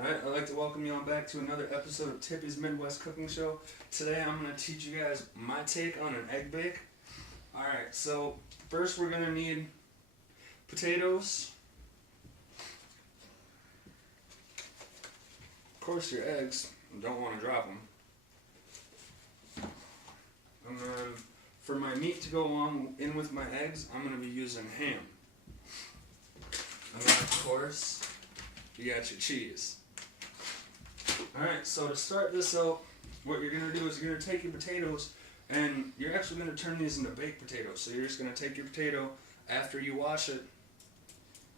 Alright, I'd like to welcome you all back to another episode of Tippy's Midwest Cooking Show. Today I'm going to teach you guys my take on an egg bake. Alright, so first we're going to need potatoes. Of course your eggs, you don't want to drop them. And then for my meat to go along in with my eggs, I'm going to be using ham. And then of course, you got your cheese. Alright, so to start this out, what you're going to do is you're going to take your potatoes and you're actually going to turn these into baked potatoes. So you're just going to take your potato after you wash it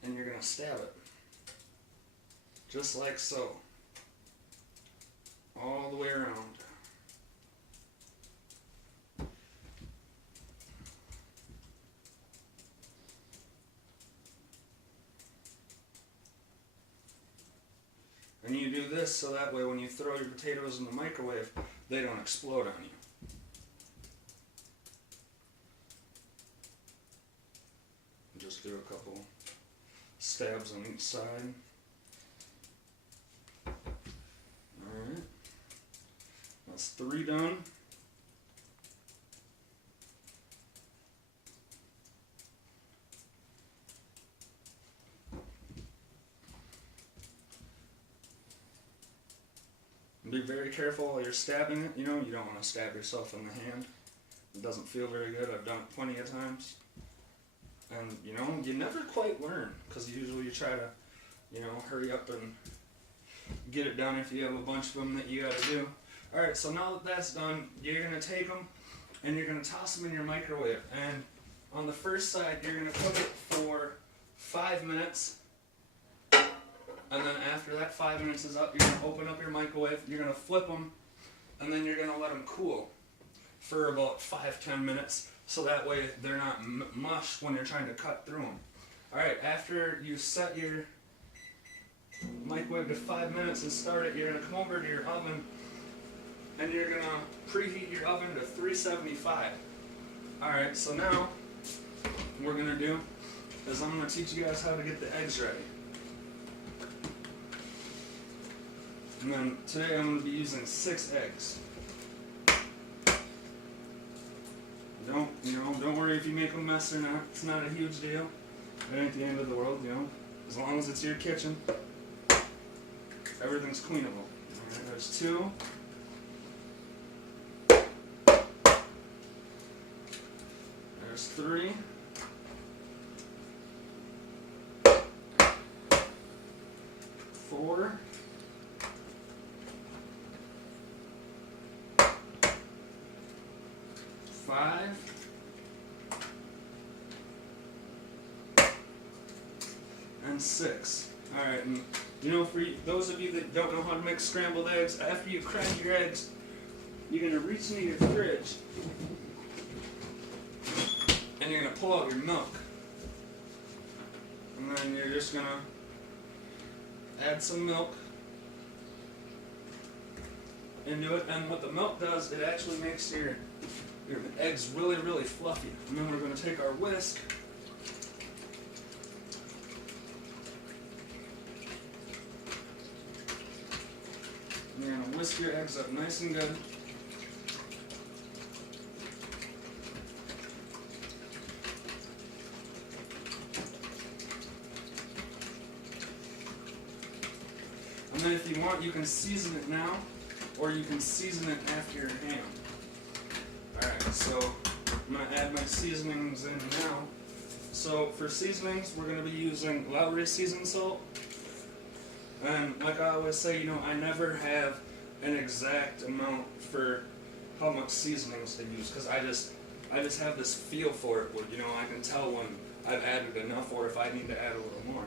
and you're going to stab it. Just like so. All the way around. And you do this so that way when you throw your potatoes in the microwave, they don't explode on you. Just do a couple stabs on each side. Alright. That's 3 done. Be very careful while you're stabbing it. You know, you don't want to stab yourself in the hand. It doesn't feel very good. I've done it plenty of times. And, you know, you never quite learn because usually you try to, you know, hurry up and get it done if you have a bunch of them that you got to do. Alright, so now that that's done, you're going to take them and you're going to toss them in your microwave. And on the first side, you're going to cook it for 5 minutes. And then after that 5 minutes is up, you're going to open up your microwave, you're going to flip them, and then you're going to let them cool for about 5-10 minutes, so that way they're not mushed when you're trying to cut through them. Alright, after you set your microwave to 5 minutes and start it, you're going to come over to your oven, and you're going to preheat your oven to 375. Alright, so now, what we're going to do is I'm going to teach you guys how to get the eggs ready. And then today I'm going to be using 6 eggs. Don't worry if you make a mess or not. It's not a huge deal. It ain't the end of the world, you know. As long as it's your kitchen, everything's cleanable. Alright, there's 2. There's 3. 4. 5. And 6. Alright, and you know, for those of you that don't know how to make scrambled eggs, after you crack your eggs, you're going to reach into your fridge and you're going to pull out your milk. And then you're just going to add some milk into it, and what the milk does, it actually makes your eggs really, really fluffy. And then we're going to take our whisk and you're going to whisk your eggs up nice and good. And then if you want, you can season it now, or you can season it after your ham. Alright, so I'm going to add my seasonings in now. So for seasonings, we're going to be using Lowry seasoned salt. And like I always say, you know, I never have an exact amount for how much seasonings to use, because I just have this feel for it, where, you know, I can tell when I've added enough or if I need to add a little more.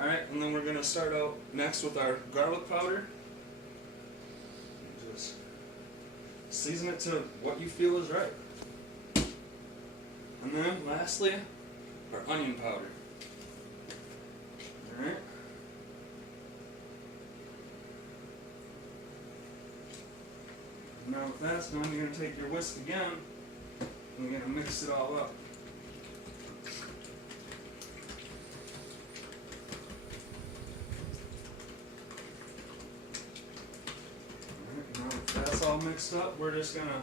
Alright, and then we're going to start out next with our garlic powder. Just season it to what you feel is right. And then, lastly, our onion powder. Alright. Now with that's done, you're going to take your whisk again, and you're going to mix it all up. all mixed up, we're just gonna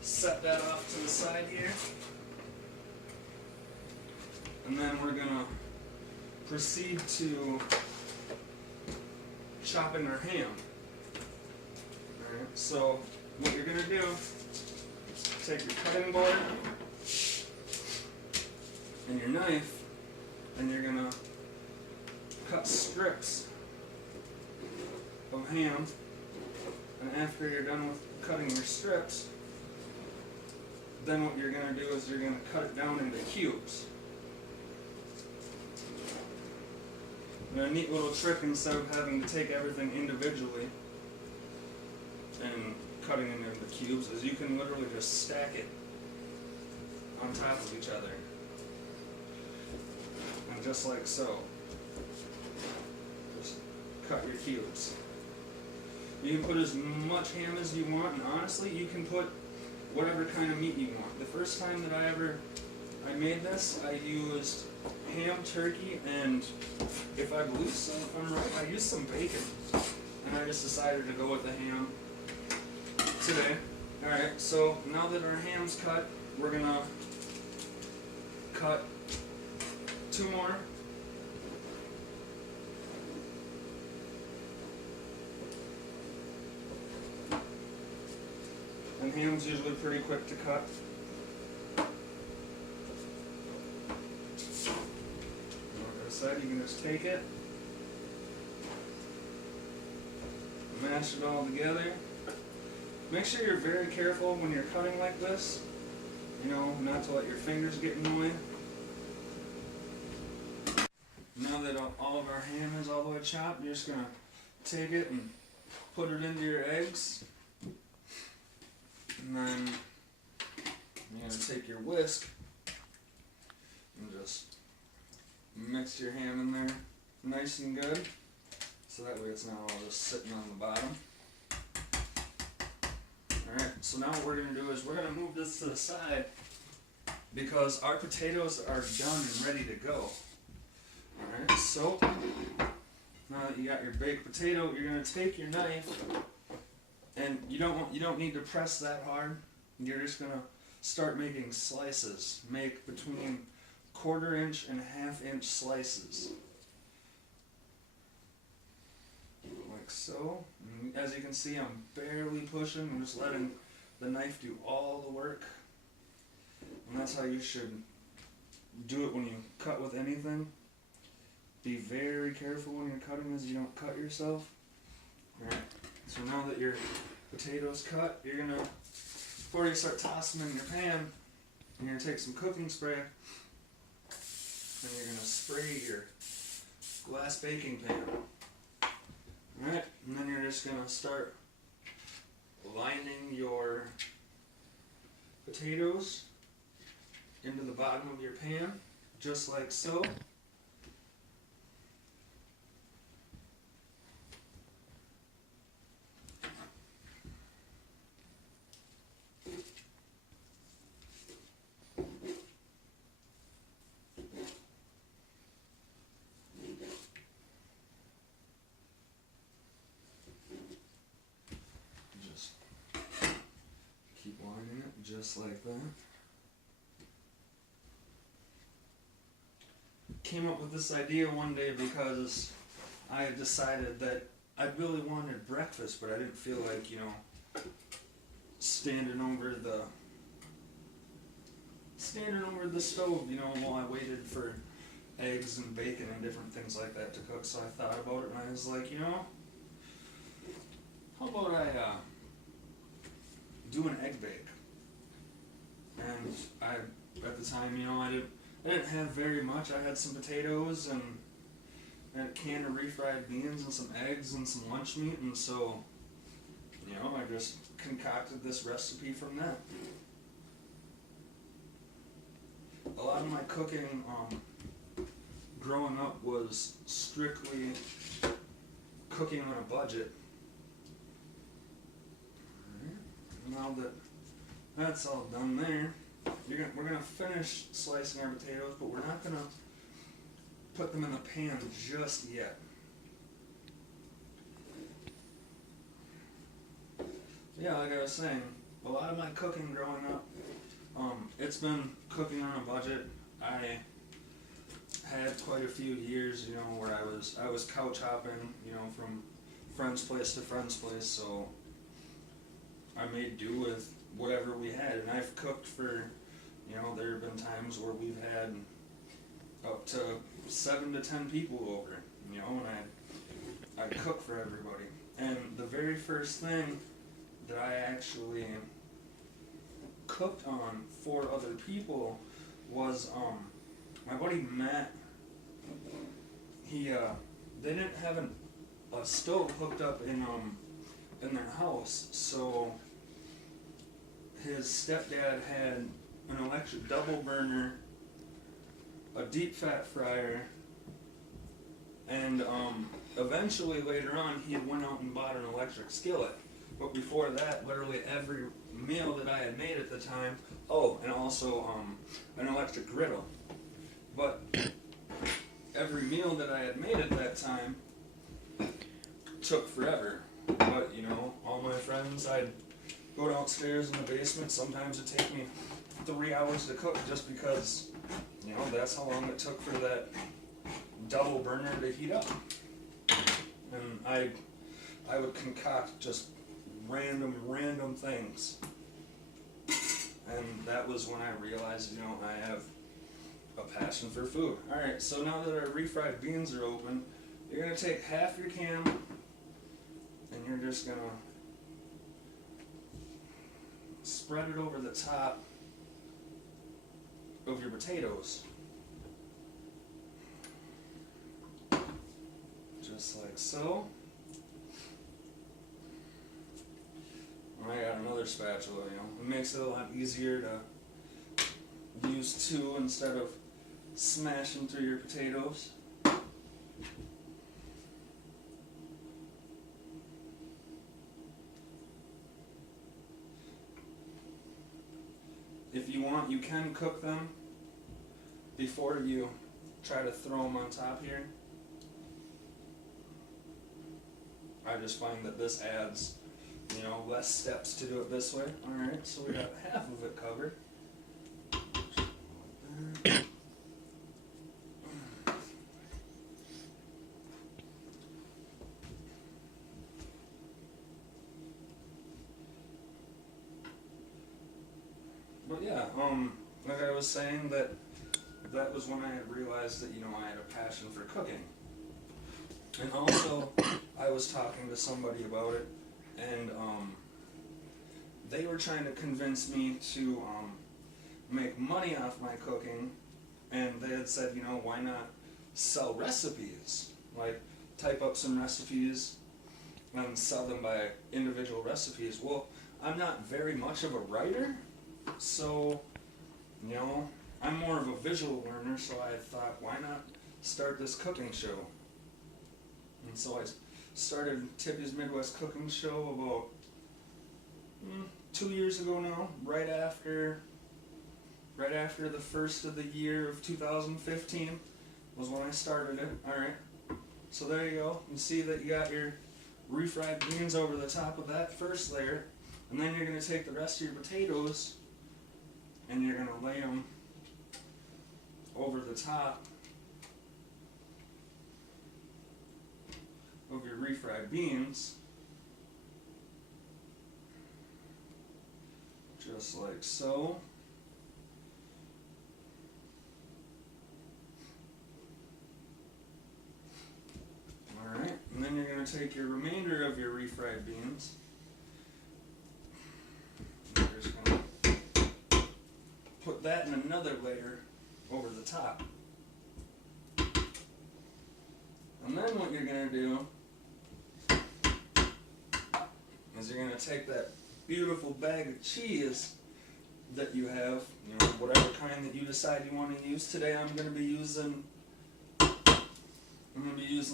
set that off to the side here. And then we're gonna proceed to chopping our ham. Alright, so what you're gonna do, take your cutting board and your knife, and you're gonna cut strips of ham. And after you're done with cutting your strips, then what you're gonna do is you're gonna cut it down into cubes. And a neat little trick, instead of having to take everything individually and cutting it into cubes, is you can literally just stack it on top of each other. And just like so. Just cut your cubes. You can put as much ham as you want, and honestly, you can put whatever kind of meat you want. The first time that I made this, I used ham, turkey, and if I believe so, if I'm right, I used some bacon. And I just decided to go with the ham today. Alright, so now that our ham's cut, we're gonna cut 2 more. And ham's usually pretty quick to cut. You can just take it, mash it all together. Make sure you're very careful when you're cutting like this, you know, not to let your fingers get in the way. Now that all of our ham is all the way chopped, you're just going to take it and put it into your eggs. And then you're going to take your whisk and just mix your ham in there nice and good, so that way it's not all just sitting on the bottom. Alright, so now what we're going to do is we're going to move this to the side because our potatoes are done and ready to go. Alright, so now that you got your baked potato, you're going to take your knife, and you don't need to press that hard. You're just going to start making slices. Make between 1/4 inch and 1/2 inch slices. Like so. And as you can see, I'm barely pushing. I'm just letting the knife do all the work. And that's how you should do it when you cut with anything. Be very careful when you're cutting as you don't cut yourself. Alright, so now that your potatoes cut, you're gonna, before you start tossing them in your pan, you're gonna take some cooking spray. And you're going to spray your glass baking pan. Alright, and then you're just going to start lining your potatoes into the bottom of your pan, just like so. Just like that. Came up with this idea one day because I had decided that I really wanted breakfast, but I didn't feel like, you know, standing over the stove, you know, while I waited for eggs and bacon and different things like that to cook. So I thought about it and I was like, you know, how about I do an egg bake? And at the time, you know, I didn't have very much. I had some potatoes and a can of refried beans and some eggs and some lunch meat, and so, you know, I just concocted this recipe from that. A lot of my cooking growing up was strictly cooking on a budget. Now that that's all done there, we're going to finish slicing our potatoes, but we're not going to put them in the pan just yet. yeah, like I was saying, a lot of my cooking growing up, it's been cooking on a budget. I had quite a few years, you know, where I was couch hopping, you know, from friend's place to friend's place, so I made do with whatever we had, and I've cooked for, you know, there have been times where we've had up to 7 to 10 people over, you know, and I cook for everybody. And the very first thing that I actually cooked on for other people was my buddy Matt. He they didn't have a stove hooked up in their house, so his stepdad had an electric double burner, a deep fat fryer, and eventually later on he went out and bought an electric skillet. But before that, literally every meal that I had made at the time, oh, and also an electric griddle. But every meal that I had made at that time took forever. But, you know, all my friends, I'd go downstairs in the basement. Sometimes it'd take me 3 hours to cook just because, you know, that's how long it took for that double burner to heat up. And I would concoct just random things. And that was when I realized, you know, I have a passion for food. Alright, so now that our refried beans are open, you're going to take half your can and you're just going to spread it over the top of your potatoes. Just like so. I got another spatula, you know. It makes it a lot easier to use two instead of smashing through your potatoes. If you want, you can cook them before you try to throw them on top here. I just find that this adds, you know, less steps to do it this way. Alright, so we got half of it covered. But yeah, like I was saying, that was when I had realized that, you know, I had a passion for cooking. And also, I was talking to somebody about it, and they were trying to convince me to make money off my cooking, and they had said, you know, why not sell recipes? Like, type up some recipes and sell them by individual recipes. Well, I'm not very much of a writer, so, you know, I'm more of a visual learner, so I thought, why not start this cooking show? And so I started Tippy's Midwest Cooking Show about 2 years ago now, right after the first of the year of 2015 was when I started it. Alright, so there you go. You see that you got your refried beans over the top of that first layer, and then you're going to take the rest of your potatoes and you're going to lay them over the top of your refried beans, just like so. Alright, and then you're going to take your remainder of your refried beans, and you're just going to put that in another layer over the top. And then what you're going to do is you're going to take that beautiful bag of cheese that you have, you know, whatever kind that you decide you want to use. Today I'm going to be using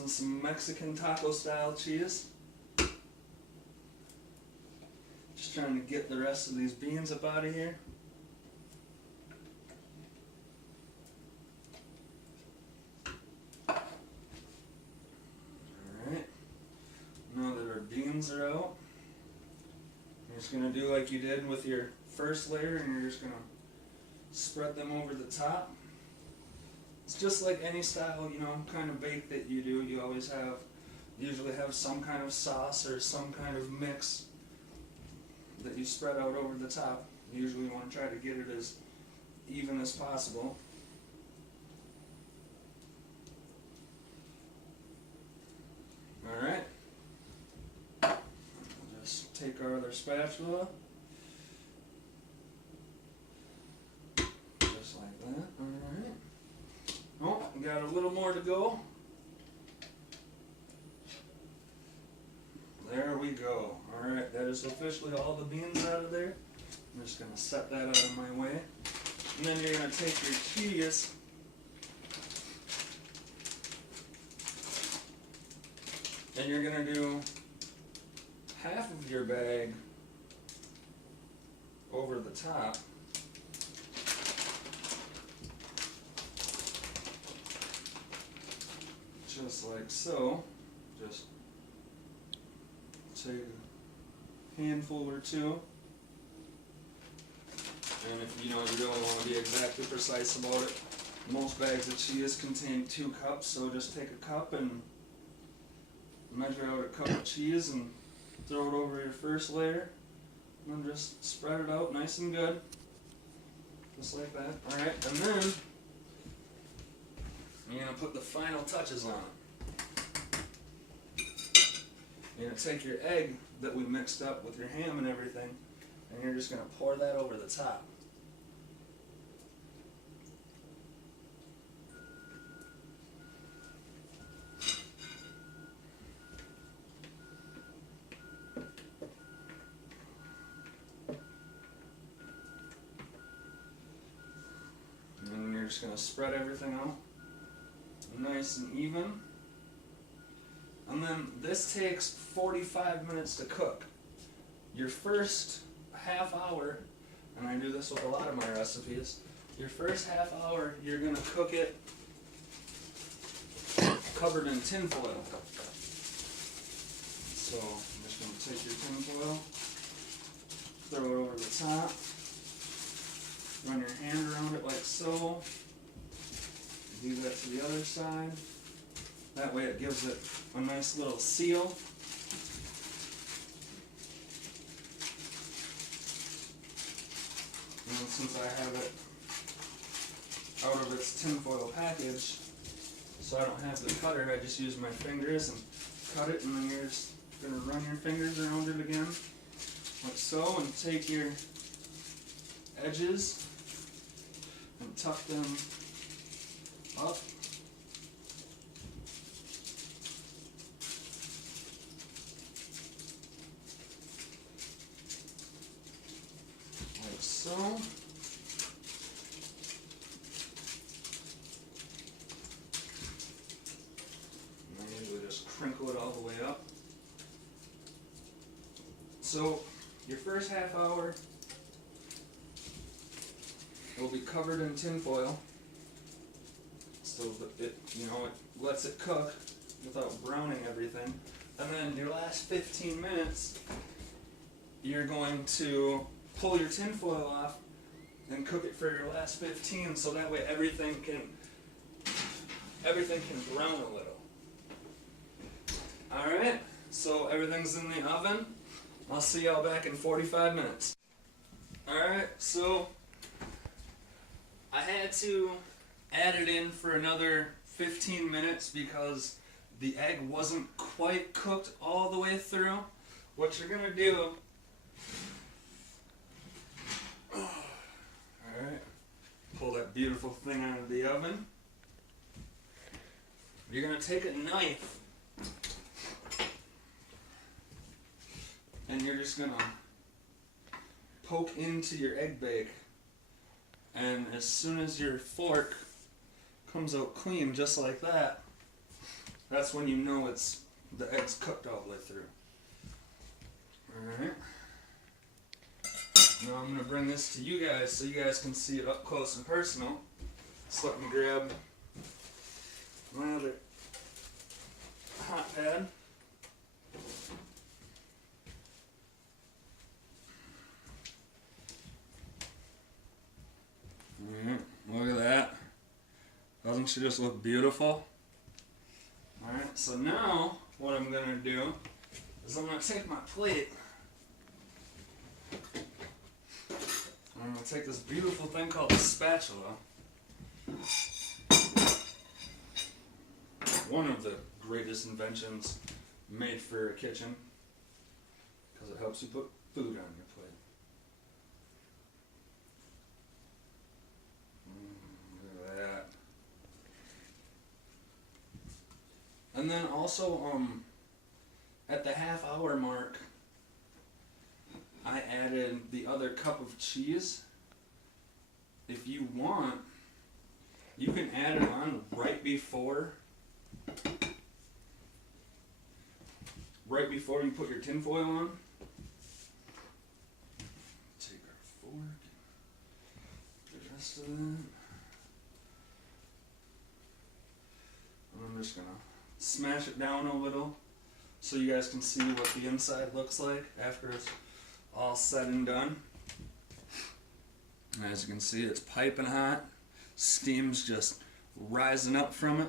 some Mexican taco style cheese. Just trying to get the rest of these beans up out of here. Alright, now that our beans are out, You're just going to do like you did with your first layer, and you're just going to spread them over the top. It's just like any style, you know, kind of bake that you do. You always usually have some kind of sauce or some kind of mix that you spread out over the top. You usually want to try to get it as even as possible. Alright. We'll just take our other spatula. Just like that. Alright. Oh, we got a little more to go. There we go. Alright, that is officially all the beans out of there. I'm just going to set that out of my way. And then you're going to take your cheese and you're going to do half of your bag over the top. Just like so. Just take a handful or two. And if you really want to be exactly precise about it, most bags of cheese contain 2 cups, so just take a cup and measure out a cup of cheese and throw it over your first layer. And then just spread it out nice and good. Just like that. Alright, and then you're going to put the final touches on it. You're going to take your egg that we mixed up with your ham and everything, and you're just going to pour that over the top. And you're just going to spread everything out nice and even. And then this takes 45 minutes to cook. Your first half hour, and I do this with a lot of my recipes, your first half hour you're going to cook it covered in tin foil. So I'm just going to take your tin foil, throw it over the top, run your hand around it like so, do that to the other side. That way it gives it a nice little seal. And since I have it out of its tinfoil package, so I don't have the cutter, I just use my fingers and cut it, and then you're just going to run your fingers around it again, like so, and take your edges and tuck them up. Like so. And I usually just crinkle it all the way up. So your first half hour will be covered in tin foil, so that it lets it cook without browning everything. And then your last 15 minutes, you're going to pull your tin foil off and cook it for your last 15, so that way everything can brown a little. Alright, so everything's in the oven. I'll see y'all back in 45 minutes. Alright, so I had to add it in for another 15 minutes because the egg wasn't quite cooked all the way through. What you're going to do, alright, pull that beautiful thing out of the oven. You're going to take a knife and you're just going to poke into your egg bake. And as soon as your fork comes out clean, just like that, that's when you know the egg's cooked all the way through. Alright. Now I'm going to bring this to you guys so you guys can see it up close and personal. So let me grab my other hot pad. Alright, look at that. Doesn't she just look beautiful? Alright, so now what I'm going to do is I'm going to take my plate. I'm going to take this beautiful thing called a spatula. One of the greatest inventions made for a kitchen, because it helps you put food on your plate. Look at that. And then also, at the half-hour mark, I added the other cup of cheese. If you want, you can add it on right before you put your tin foil on. Take our fork, the rest of it. And I'm just gonna smash it down a little so you guys can see what the inside looks like after it's all said and done. As you can see, it's piping hot. Steam's just rising up from it.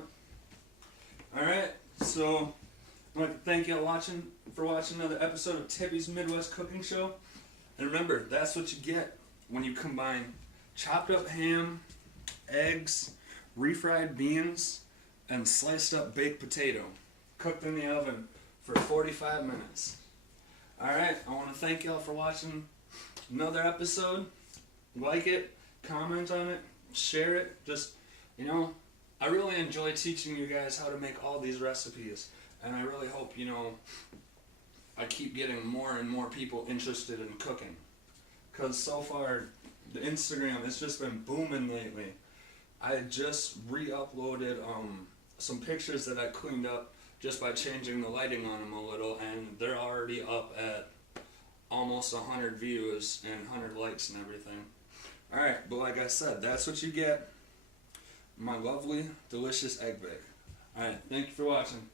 Alright, so I'd like to thank you all for watching another episode of Tippy's Midwest Cooking Show. And remember, that's what you get when you combine chopped up ham, eggs, refried beans, and sliced up baked potato, cooked in the oven for 45 minutes. Alright, I want to thank y'all for watching another episode. Like it, comment on it, share it. Just, I really enjoy teaching you guys how to make all these recipes. And I really hope, I keep getting more and more people interested in cooking. Because so far, the Instagram has just been booming lately. I just re-uploaded some pictures that I cleaned up just by changing the lighting on them a little, and they're already up at almost 100 views and 100 likes and everything. Alright, but like I said, that's what you get. My lovely, delicious egg bake. Alright, thank you for watching.